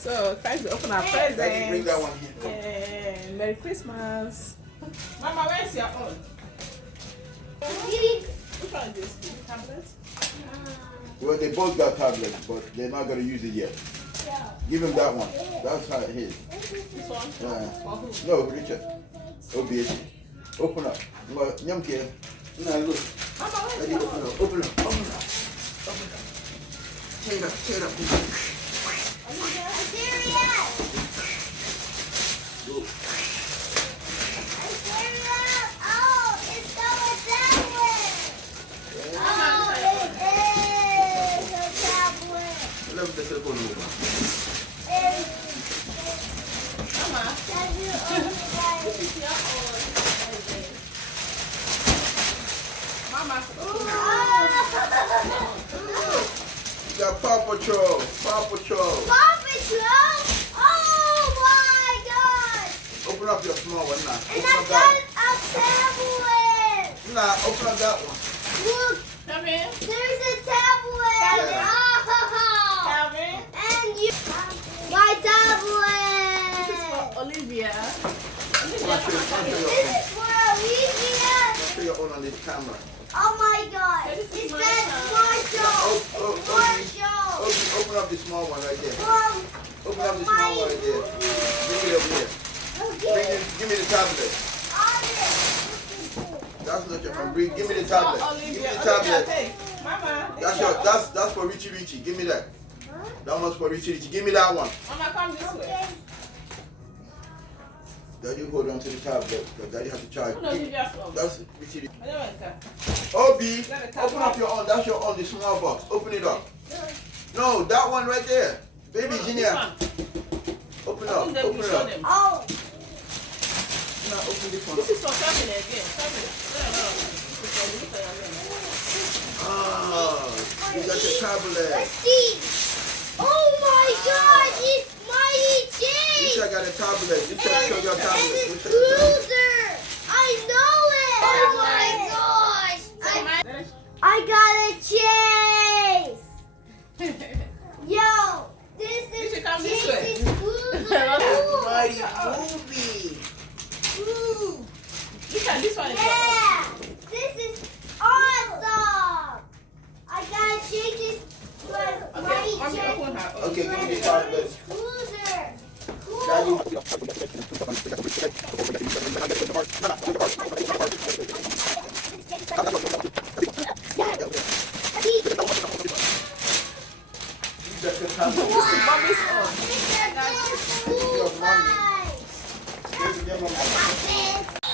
So, time to open our presents. Bring that one here. Yeah, Merry Christmas. Mama, where's your own? Which one is this? Tablet? Well, they both got tablets, but they're not going to use it yet. Give him that one. That's how it is. This one? No, Richard. OBS. Open up. Nyam here. No, look. Mama, where's Daddy, your open own? up. Open up. Open up. Open up. Tear it up. Tear it up. Are you serious? Go. Let me just open it. Mama, this is your own. Mama, You got Paw Patrol. Paw Patrol. Paw Patrol? Oh my God! Open up your small one now. And Open I up got that a tablet. one. Nah, open up that one. Look, come in. there's a tablet. Yeah. Oh. Calvin. And you, my This is tablet. for Olivia. Olivia, I'll come show on, you come your here. This is for Olivia. Show your own on this camera. Oh my God! This It is my says tablet. Marshall. Marshall. Open up the small one right there. From Open up the small one right there. Bring it over here. Give me the tablet. That's not your phone. Give me the tablet. Give me Olivia, the tablet. take. Mama, That's for Richie Richie. Give me that. That one's for Richie Richie. Give me that one. Mama, come this way. Daddy, hold on to the tablet. Because Daddy has to charge. Who knows Olivia's phone? That's Richie Richie. I don't want that. Obi, open up your own. That's your own. The small box. Open it up. No, that one right there. Baby, it's in here. Open up. Open it up. Oh. Now open this one. This is for family again. Family. No. This is for Olivia. Ah, you got your tablet. Let's see. Oh my God! It's Mighty J. You got a tablet. You show your And tablet. it's Cruiser. I know it. Oh my gosh! I got a chase. Yo, this You is should come this way. Chase's Cruiser. Mighty movie. Ooh. Look at this one. Yeah, this is awesome. I got Chase's Mighty Mommy, Chase. open her. Okay, give me the tablet. Cruiser. Daddy. You got your tablet. This is Mommy's own. Your mommy. Baby, your mama.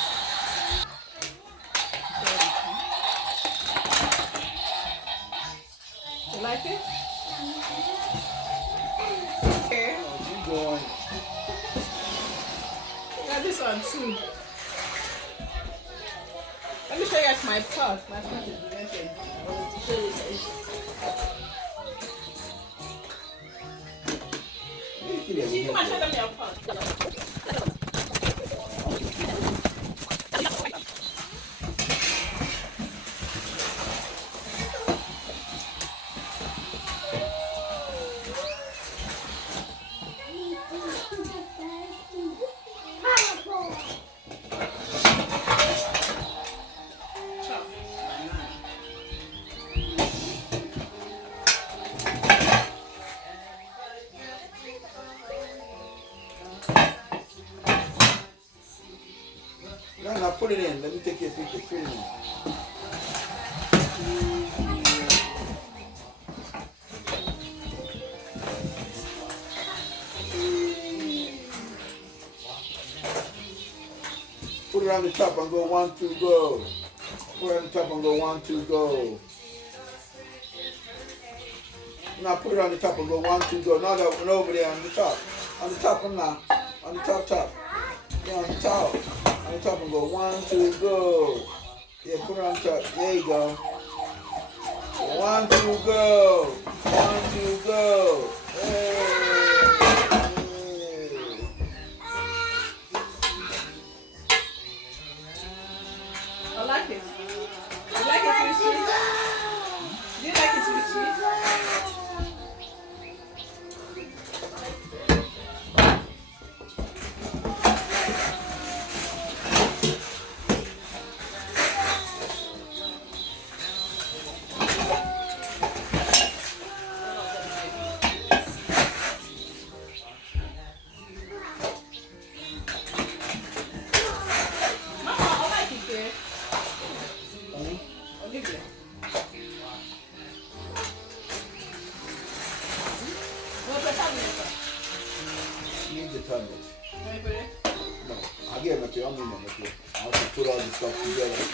You like it? Okay. Oh, you going. Got this one too. Let me show you guys my pot. My pot is invented. I want to show you guys. You come and show them your pot. No, put it in. Let me take your picture. Put it in. Put it on the top and go 1, 2, go. Put it on the top and go 1, 2, go. Now put it on the top and go 1, 2, go. Now that one over there on the top. On the top and now. On the top. Yeah, on the top. On the top and go 1, 2, go. Yeah, put it on top. There you go. 1, 2, go. 1, 2, go. Hey. I like it. You like it with sweet? Do you like it with sweet? need to turn it. Let me put it. No, I gave it to you. I mean it to you. I have to put all the stuff together.